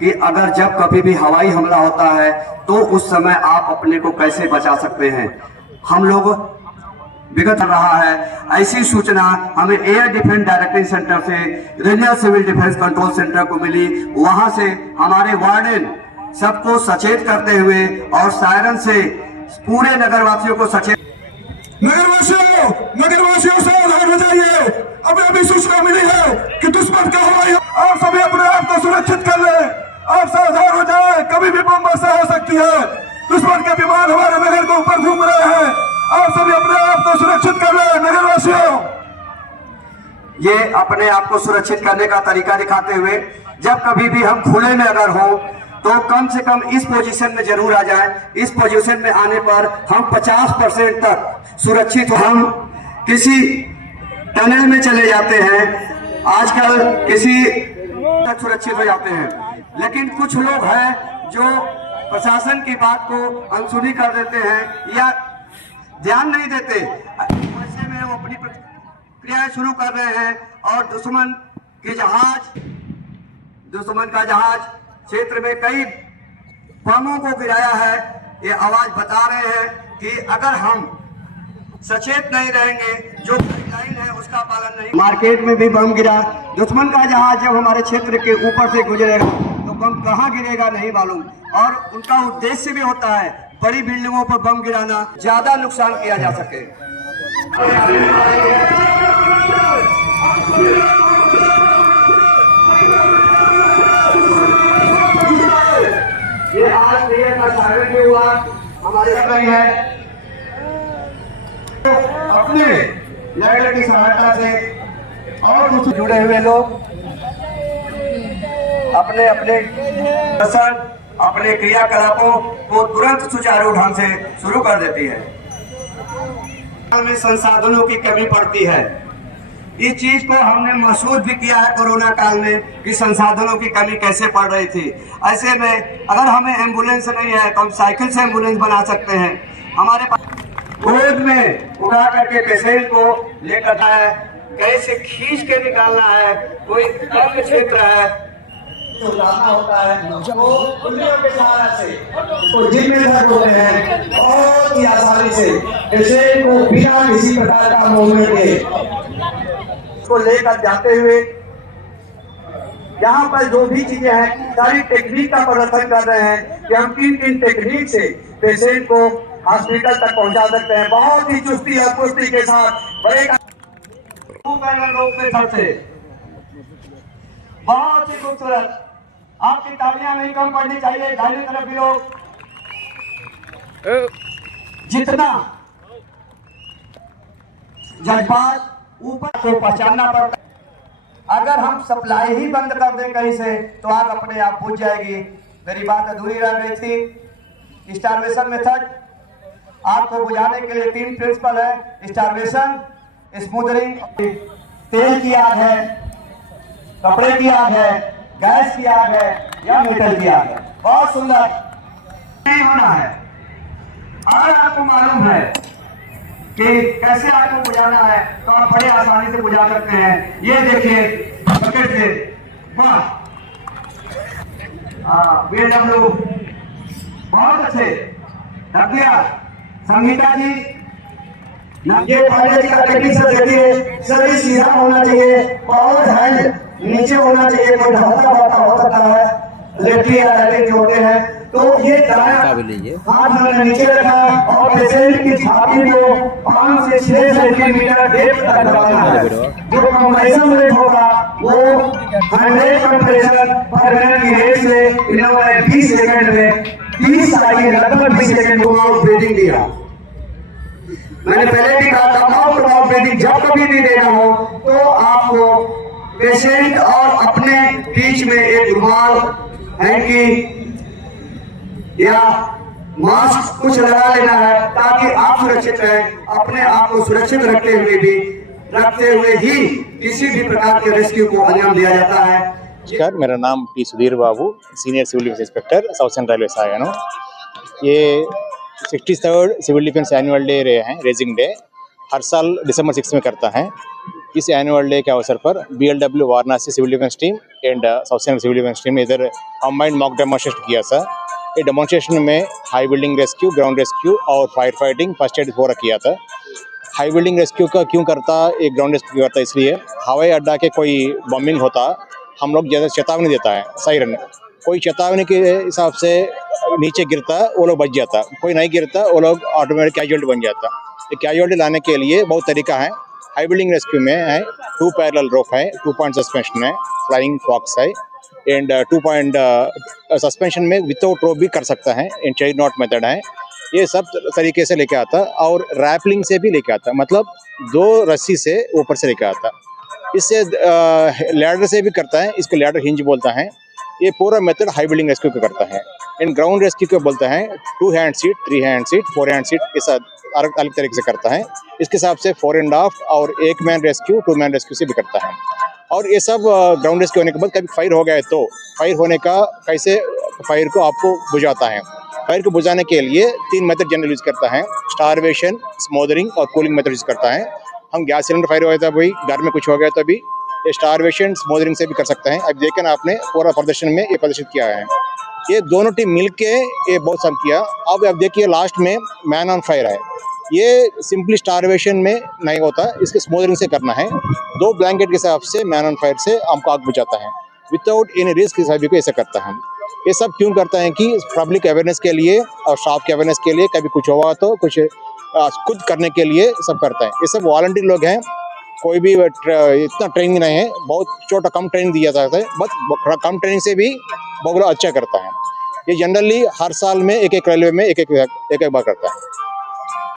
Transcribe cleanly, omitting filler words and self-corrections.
कि अगर जब कभी भी हवाई हमला होता है तो उस समय आप अपने को कैसे बचा सकते हैं। हम लोग विगत रहा है ऐसी सूचना हमें एयर डिफेंस डायरेक्टिंग सेंटर से regional civil defence control centre को मिली। वहां से हमारे वार्डन सबको सचेत करते हुए और सायरन से पूरे नगरवासियों को सचेत। नगरवासियों सावधान हो जाइए। अभी सूचना मिली है कि दुश्मन का हवाई, आप सभी अपने आप को सुरक्षित कर ले। आप सावधान हो जाए, कभी भी बम वर्षा हो सकती है। दुश्मन के विमान हमारे नगर के ऊपर घूम रहे हैं। आप सभी अपने आप को सुरक्षित कर ले नगरवासियों। ये अपने आप को सुरक्षित करने का तरीका दिखाते हुए जब कभी भी हम खुले में अगर हो तो कम से कम इस पोजीशन में जरूर आ जाए। इस पोजीशन में आने पर हम 50% तक सुरक्षित हो। हम किसी टनल में चले जाते हैं, आजकल किसी तक सुरक्षित हो जाते हैं, लेकिन कुछ लोग हैं जो प्रशासन की बात को अनसुनी कर देते हैं या ध्यान नहीं देते। ऐसे में वो अपनी क्रियाएं शुरू कर रहे हैं और दुश्मन का जहाज क्षेत्र में कई बमों को गिराया है। ये आवाज बता रहे हैं कि अगर हम सचेत नहीं रहेंगे, जो गाइडलाइन है उसका पालन नहीं। मार्केट में भी बम गिरा। दुश्मन का जहाज जब हमारे क्षेत्र के ऊपर से गुजरेगा तो बम कहाँ गिरेगा नहीं मालूम। और उनका उद्देश्य भी होता है बड़ी बिल्डिंगों पर बम गिराना, ज्यादा नुकसान किया जा सके। ये आज का सागर में हुआ हमारे है अपने लड़के की सहायता से और कुछ जुड़े हुए लोग अपने अपने अपने क्रियाकलापों को तुरंत सुचारू ढंग से शुरू कर देती है। में संसाधनों की कमी पड़ती है। इस चीज को हमने महसूस भी किया है कोरोना काल में कि संसाधनों की कमी कैसे पड़ रही थी। ऐसे में अगर हमें एम्बुलेंस नहीं है तो हम साइकिल से एम्बुलेंस बना सकते हैं। हमारे पास गोद में उठा करके पेशेंट को लेकर है, कैसे खींच के निकालना है, कोई कम क्षेत्र है तो लाना होता है, वो उंगलियों के सहारा से तो जिम्मेदार होते हैं बहुत ही आसानी से पेशेंट को बिना किसी प्रकार का मूवमेंट के को लेकर जाते हुए यहाँ पर जो भी चीजें हैं सारी टेक्निक का प्रदर्शन कर रहे हैं कि हम किन किन टेक्निक से पेशेंट को हॉस्पिटल तक पहुंचा सकते हैं। बहुत ही चुस्ती और पुस्ती के साथ बड़े बहुत ही खूबसूरत। आपकी तालियां नहीं कम पड़नी चाहिए। दाहिने तरफ भी लोग जितना जज्बात ऊपर को पहचानना पड़ता। अगर हम सप्लाई ही बंद कर दें कहीं से तो आग अपने आप बुझ जाएगी। मेरी बात अधूरी रह गई थी। स्टारवेशन मेथड आग को बुझाने के लिए 3 प्रिंसिपल है। स्टारवेशन, स्मूदरिंग, तेल की आग है, कपड़े की आग है, गैस की आग है या मेटल की आग है। बहुत सुंदर नहीं होना है। अगर आपको मालूम है कि कैसे आपको बुझाना है तो आप बड़े आसानी से बुझा सकते हैं। ये देखिए बकेट से BMW बहुत अच्छे रख दिया। संगीता जी ये पहले का टेक्नीशियन देखिए, सभी सीधा होना चाहिए, बहुत हैंड नीचे होना चाहिए। कोई ढलता बढ़ता हो सकता है, लेफ्टी या राइट जो होते हैं। तो ये हाथ हमने नीचे रखा और पेशेंट की छाती को 5 से 6 सेंटीमीटर डेप्थ तक दबाना है। जो कंप्रेशन रेट होगा वो 100 कंप्रेशन पर मिनट की रेट से इन्होंने 20 सेकंड में 30 साइकिल लगभग 20 सेकंड को माउथ ब्रीदिंग दिया। मैंने पहले भी कहा था माउथ ब्रीदिंग जब कभी भी देना हो तो आपको पेशेंट और अपने बीच में एक रुमाल, हैंकी या मास्क कुछ लगा लेना है ताकि आप सुरक्षित रहें। अपने आप को सुरक्षित रखते हुए ही किसी भी प्रकार के रेस्क्यू को अंजाम दिया जाता है। नमस्कार, मेरा नाम T Sudhir Babu, senior civil defence inspector, South Central Railway से आया हूँ। ये 63rd civil defence annual day है, रेजिंग डे, हर साल December 6 में करता है। इस एनुअल डे के अवसर पर BLW Varanasi civil defence team and south central civil defence team ने इधर कंबाइंड मॉक डेमोन्स्ट्रेशन किया था। ये डेमोन्स्ट्रेशन में high building rescue, ground rescue और फायर फाइटिंग, फर्स्ट एड पूरा किया था। हाई बिल्डिंग रेस्क्यू का क्यों करता, एक ग्राउंड रेस्क्यू करता इसलिए हवाई अड्डा के कोई बॉम्बिंग होता, हम लोग ज़्यादा चेतावनी देता है सायरन, कोई चेतावनी के हिसाब से नीचे गिरता वो लोग बच जाता, कोई नहीं गिरता वो लोग ऑटोमेटिक कैजुअल्टी बन जाता। ये कैजुअल्टी लाने के लिए बहुत तरीका है। हाई बिल्डिंग रेस्क्यू में है 2 पैरेलल रोप है, 2 पॉइंट सस्पेंशन है, फ्लाइंग फॉक्स है एंड 2 पॉइंट सस्पेंशन में विदाउट रोप भी कर सकता है, एंड चेन नॉट मेथड है। ये सब तरीके से लेके आता और रैपलिंग से भी लेके आता, मतलब 2 रस्सी से ऊपर से लेके आता। इससे लैडर से भी करता है, इसको लैडर हिंज बोलता है। ये पूरा मेथड हाई बिल्डिंग रेस्क्यू का करता है। इन ग्राउंड रेस्क्यू को बोलता है 2 hand seat, 3 hand seat, 4 hand seat, ऐसा अलग अलग तरीके से करता है। इसके हिसाब से 4.5 और 1 मैन रेस्क्यू, 2 मैन रेस्क्यू से भी करता है। और ये सब ग्राउंड रेस्क्यू होने के बाद कभी फायर हो गया है तो फायर होने का कैसे फायर को आपको बुझाता है। फायर को बुझाने के लिए 3 मेथड जनरल यूज करता है, स्टारवेशन, स्मोदरिंग और कूलिंग मेथड यूज करता है। हम गैस सिलेंडर फायर हुआ था भाई, घर में कुछ हो गया तो अभी ये स्टारवेशन, स्मोदरिंग से भी कर सकते हैं। अब देखें आपने पूरा प्रदर्शन में ये प्रदर्शित किया है। ये दोनों टीम मिलके ये बहुत सब किया। अब देखिए लास्ट में मैन ऑन फायर है। ये सिंपली स्टारवेशन में नहीं होता, इसके स्मोदरिंग से करना है। 2 ब्लैंकेट के हिसाब से मैन ऑन फायर से हमको आग बुझाता है, विदाउट एनी रिस्क हिसाब को ऐसा करता है। ये सब क्यों करता है कि पब्लिक अवेयरनेस के लिए और स्टाफ के अवेयरनेस के लिए, कभी कुछ हुआ तो कुछ खुद करने के लिए सब करता है। ये सब वॉलंटियर लोग हैं, कोई भी इतना ट्रेनिंग नहीं है, बहुत छोटा कम ट्रेनिंग दिया जाता है, बट कम ट्रेनिंग से भी बहुत अच्छा करता है। ये जनरली हर साल में एक रेलवे में एक बार करता है।